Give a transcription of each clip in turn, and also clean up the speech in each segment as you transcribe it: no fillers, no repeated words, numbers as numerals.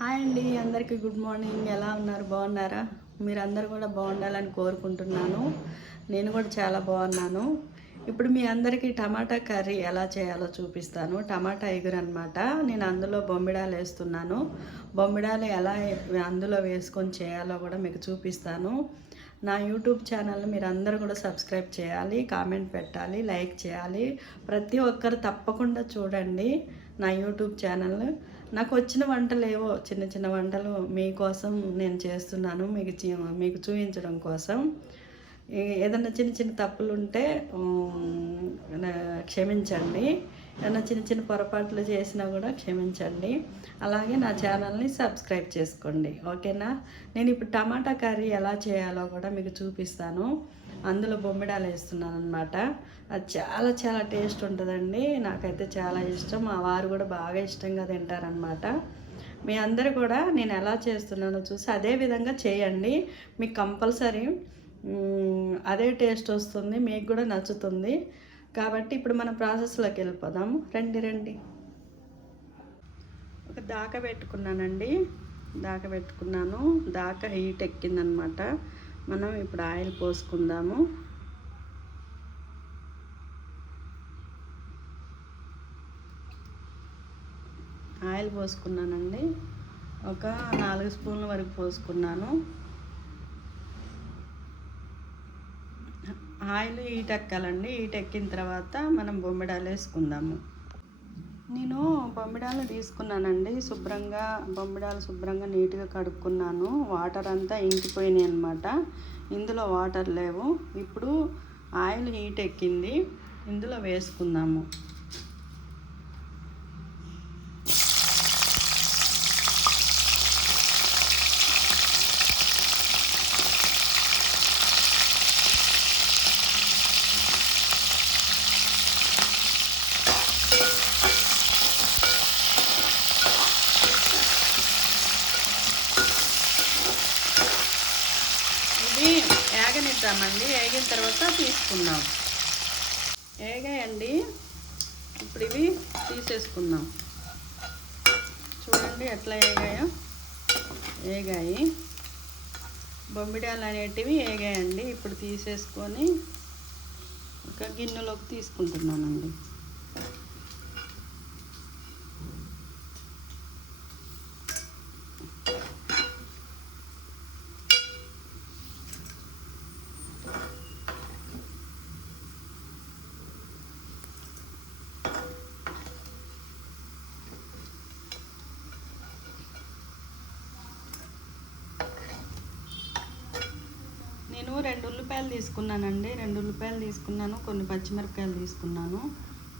Hi అండి, అందరికీ good morning. ఎలా ఉన్నారు? బాగున్నారా? మీరందరూ కూడా బాగుండాలని కోరుకుంటున్నాను. నేను కూడా చాలా బాగున్నాను. ఇప్పుడు మీ అందరికీ టమాటా కర్రీ ఎలా చేయాలో చూపిస్తాను. టమాటా ఎగురు అనమాట. నేను అందులో బొమ్మిడాలు వేస్తున్నాను. బొమ్మిడాలు ఎలా అందులో వేసుకొని చేయాలో కూడా మీకు చూపిస్తాను. నా యూట్యూబ్ ఛానల్ని మీరు అందరూ కూడా సబ్స్క్రైబ్ చేయాలి, కామెంట్ పెట్టాలి, లైక్ చేయాలి. ప్రతి ఒక్కరు తప్పకుండా చూడండి నా యూట్యూబ్ ఛానల్. నాకు వచ్చిన వంటలు ఏవో చిన్న చిన్న వంటలు మీకోసం నేను చేస్తున్నాను, మీకు చూపించడం కోసం. ఏదైనా చిన్న చిన్న తప్పులు ఉంటే క్షమించండి. ఏదైనా చిన్న చిన్న పొరపాట్లు చేసినా కూడా క్షమించండి. అలాగే నా ఛానల్ని సబ్స్క్రైబ్ చేసుకోండి, ఓకేనా? నేను ఇప్పుడు టమాటా కర్రీ ఎలా చేయాలో కూడా మీకు చూపిస్తాను. అందులో బొమ్మిడాలు వేస్తున్నాను అనమాట. అది చాలా చాలా టేస్ట్ ఉంటుందండి. నాకైతే చాలా ఇష్టం. మా వారు కూడా బాగా ఇష్టంగా తింటారనమాట. మీ అందరూ కూడా నేను ఎలా చేస్తున్నానో చూసి అదే విధంగా చేయండి. మీకు కంపల్సరీ అదే టేస్ట్ వస్తుంది, మీకు కూడా నచ్చుతుంది. కాబట్టి ఇప్పుడు మన ప్రాసెస్లోకి వెళ్ళిపోదాము. రండి. ఒక దాకా పెట్టుకున్నానండి. దాకా హీట్ ఎక్కిందనమాట. మనం ఇప్పుడు ఆయిల్ పోసుకుందాము. ఆయిల్ పోసుకున్నానండి. ఒక 4 స్పూన్ల వరకు పోసుకున్నాను. ఆయిల్ హీట్ ఎక్కాలండి. హీట్ ఎక్కిన తర్వాత మనం బొమ్మిడాలు వేసుకుందాము. నేను బొమ్మిడాలు తీసుకున్నానండి. బొమ్మిడాలు శుభ్రంగా నీట్గా కడుక్కున్నాను. వాటర్ అంతా ఇంకిపోయినాయి అన్నమాట. ఇందులో వాటర్ లేవు. ఇప్పుడు ఆయిల్ హీట్ ఎక్కింది, ఇందులో వేసుకుందాము. ఏగనిద్దామండి. ఏగిన తర్వాత తీసుకుందాం. ఏగాయండి. ఇప్పుడు ఇవి తీసేసుకుందాం. చూడండి ఎట్లా ఏగాయి. బొమ్మిడాలు అనేటివి ఏగాయండి. ఇప్పుడు తీసేసుకొని ఒక గిన్నెలోకి తీసుకుంటున్నానండి. నేను 2 ఉల్లిపాయలు తీసుకున్నానండి. 2 ఉల్లిపాయలు తీసుకున్నాను, కొన్ని పచ్చిమిరపకాయలు తీసుకున్నాను.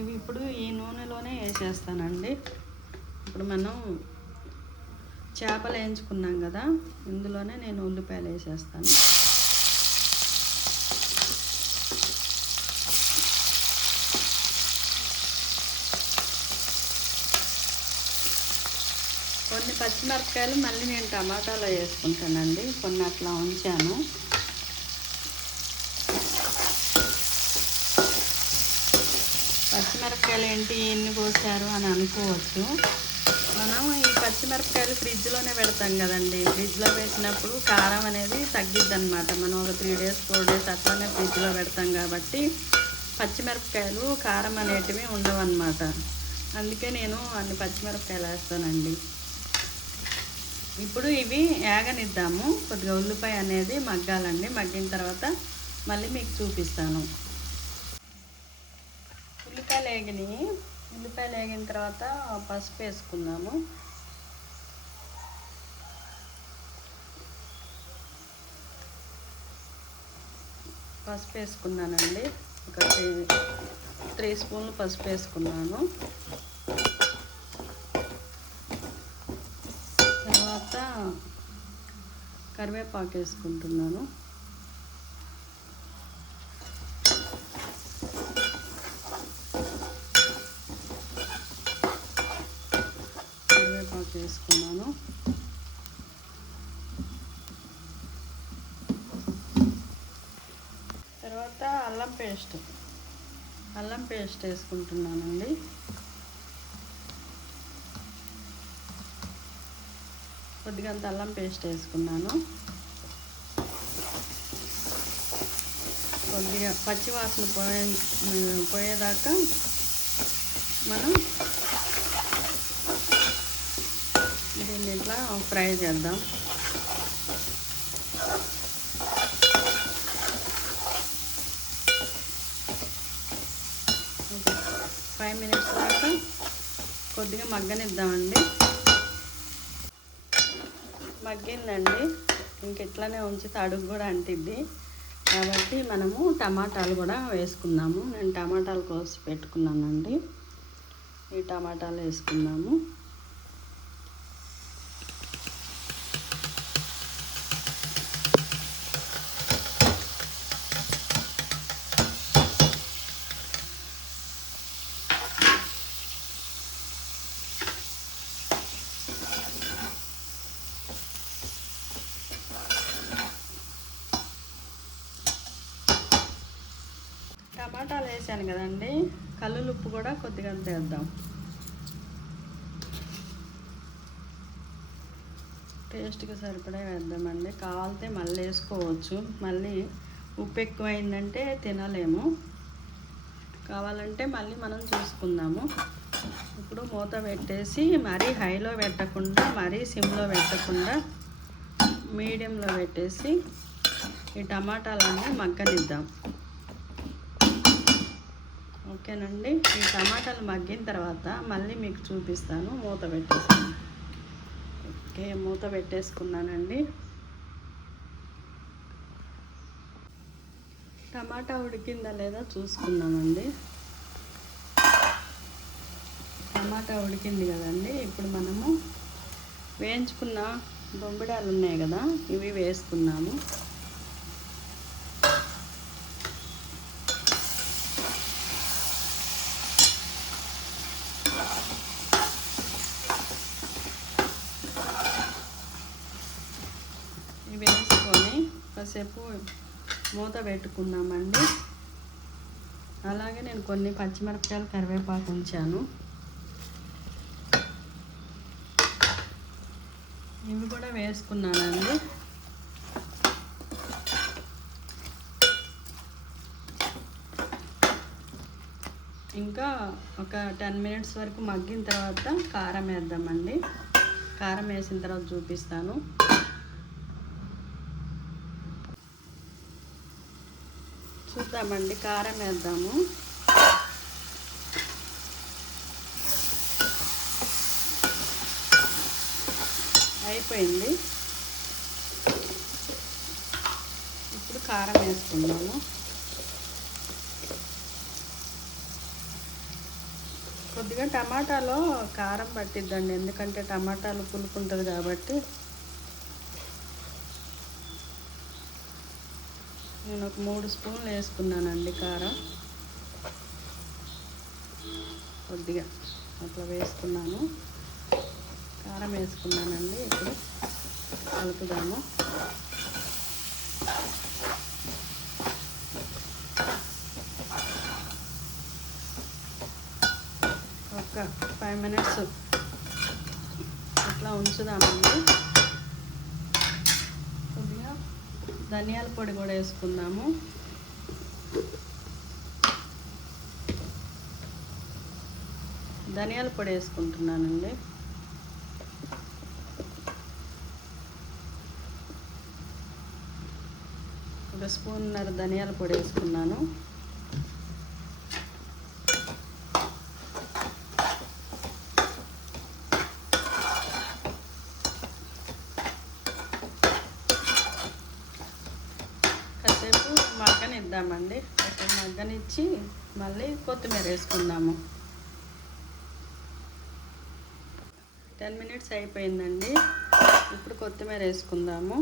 ఇవి ఇప్పుడు ఈ నూనెలోనే వేసేస్తానండి. ఇప్పుడు మనం చేపలు వేయించుకున్నాం కదా, ఇందులోనే నేను ఉల్లిపాయలు వేసేస్తాను. కొన్ని పచ్చిమిరపకాయలు మళ్ళీ నేను టమాటాలో వేసుకుంటానండి. కొన్ని అట్లా ఉంచాను. పచ్చిమిరపకాయలు ఏంటి ఎన్ని కోసారు అని అనుకోవచ్చు. మనం ఈ పచ్చిమిరపకాయలు ఫ్రిడ్జ్లోనే పెడతాం కదండి. ఫ్రిడ్జ్లో పెట్టినప్పుడు కారం అనేది తగ్గిద్ది అనమాట. మనం ఒక 3 days 4 days అట్లానే ఫ్రిడ్జ్లో పెడతాం కాబట్టి పచ్చిమిరపకాయలు కారం అనేటివి ఉండవన్నమాట. అందుకే నేను అన్ని పచ్చిమిరపకాయలు వేస్తానండి. ఇప్పుడు ఇవి ఏగనిద్దాము. కొద్దిగా ఉల్లిపాయ అనేది మగ్గాలండి. మగ్గిన తర్వాత మళ్ళీ మీకు చూపిస్తాను. ఉల్లిపాయలు వేగిన తర్వాత పసుపు వేసుకుందాము. పసుపు వేసుకున్నానండి. ఒక 3 స్పూన్లు పసుపు వేసుకున్నాను. తర్వాత కరివేపాకు వేసుకుంటున్నాను. వేసుకున్నాను. తర్వాత అల్లం పేస్ట్ వేసుకుంటున్నానండి. కొద్దిగా అంత అల్లం పేస్ట్ వేసుకున్నాను. కొద్దిగా పచ్చివాసన పోయేదాకా మనం దీన్ని ఇట్లా ఫ్రై చేద్దాం. ఒక 5 మినిట్స్ దాకా కొద్దిగా మగ్గనిద్దామండి. మగ్గిందండి. ఇంక ఇట్లానే ఉంచితే అడుగు కూడా అంటిద్ది కాబట్టి మనము టమాటాలు కూడా వేసుకుందాము. నేను టమాటాలు కోసి పెట్టుకున్నానండి. ఈ టమాటాలు వేసుకుందాము. టమాటాలు వేసాను కదండి, కల్లులుప్పు కూడా కొద్దిగా వేద్దాం. టేస్ట్కి సరిపడా వేద్దామండి. కావాలితే మళ్ళీ వేసుకోవచ్చు. మళ్ళీ ఉప్పు ఎక్కువైందంటే తినలేము. కావాలంటే మళ్ళీ మనం చూసుకుందాము. ఇప్పుడు మూత పెట్టేసి మరీ హైలో పెట్టకుండా మరీ సిమ్లో పెట్టకుండా మీడియంలో పెట్టేసి ఈ టమాటాలన్నీ మగ్గనిద్దాం. ఓకేనండి. ఈ టమాటాలు మగ్గిన తర్వాత మళ్ళీ మీకు చూపిస్తాను. మూత పెట్టేసాను. ఓకే, మూత పెట్టేసుకున్నానండి. టమాటా ఉడికిందా లేదా చూసుకుందామండి. టమాటా ఉడికింది కదండి. ఇప్పుడు మనము వేయించుకున్న బొంబిడాలు ఉన్నాయి కదా, ఇవి వేసుకున్నాము. ఇవి వేసుకొని కాసేపు మూత పెట్టుకుందామండి. అలాగే నేను కొన్ని పచ్చిమిరపకాయలు, కరివేపాకు ఉంచాను. ఇవి కూడా వేసుకున్నానండి. ఇంకా ఒక 10 మినిట్స్ వరకు మగ్గిన తర్వాత కారం వేద్దామండి. కారం వేసిన తర్వాత చూపిస్తాను. చూద్దామండి, కారం వేద్దాము. అయిపోయింది. ఇప్పుడు కారం వేసుకుందాము. కొద్దిగా టమాటాలో కారం పట్టిద్దండి, ఎందుకంటే టమాటాలు పులుపు ఉంటుంది కాబట్టి. నేను ఒక 3 స్పూన్లు వేసుకున్నానండి కారం. కొద్దిగా అట్లా వేసుకున్నాను. కారం వేసుకున్నానండి. ఇప్పుడు కలుపుదాము. ఒక 5 మినిట్స్ ఇట్లా ఉంచుదామండి. కొద్దిగా ధనియాల పొడి కూడా వేసుకుందాము. ధనియాల పొడి వేసుకుంటున్నానండి. ఒక స్పూన్నర ధనియాల పొడి వేసుకున్నాను. కాసేపు మగ్గనిద్దామండి. ఒక మగ్గనిచ్చి మళ్ళీ కొత్తిమీర వేసుకుందాము. 10 మినిట్స్ అయిపోయిందండి. ఇప్పుడు కొత్తిమీర వేసుకుందాము.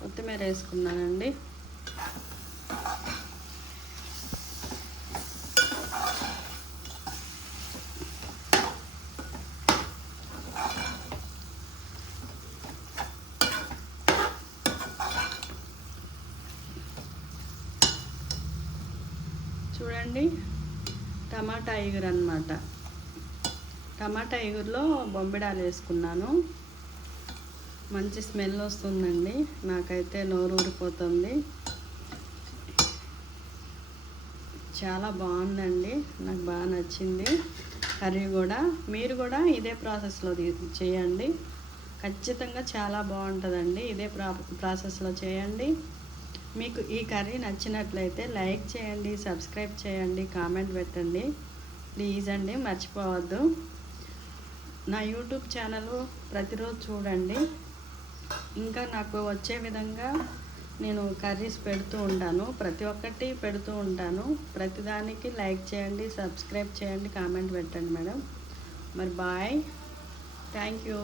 కొత్తిమీర వేసుకున్నానండి. చూడండి, టమాటా ఎగురు అన్నమాట. టమాటా ఎగురులో బొంబిడాలు వేసుకున్నాను. మంచి స్మెల్ వస్తుందండి, నాకైతే నోరు ఊరిపోతుంది. చాలా బాగుందండి, నాకు బాగా నచ్చింది కర్రీ కూడా. మీరు కూడా ఇదే ప్రాసెస్లో చేయండి, ఖచ్చితంగా చాలా బాగుంటుందండి. ఇదే ప్రాసెస్లో చేయండి. మీకు ఈ కర్రీ నచ్చినట్లయితే లైక్ చేయండి, సబ్స్క్రైబ్ చేయండి, కామెంట్ పెట్టండి ప్లీజ్ అండి, మర్చిపోవద్దు. నా యూట్యూబ్ ఛానల్ ప్రతిరోజు చూడండి. ఇంకా నాకు వచ్చే విధంగా నేను కర్రీస్ పెడుతూ ఉంటాను, ప్రతి ఒక్కటి పెడుతూ ఉంటాను. ప్రతిదానికి లైక్ చేయండి, సబ్స్క్రైబ్ చేయండి, కామెంట్ పెట్టండి మేడం. మరి బాయ్, థ్యాంక్ యూ.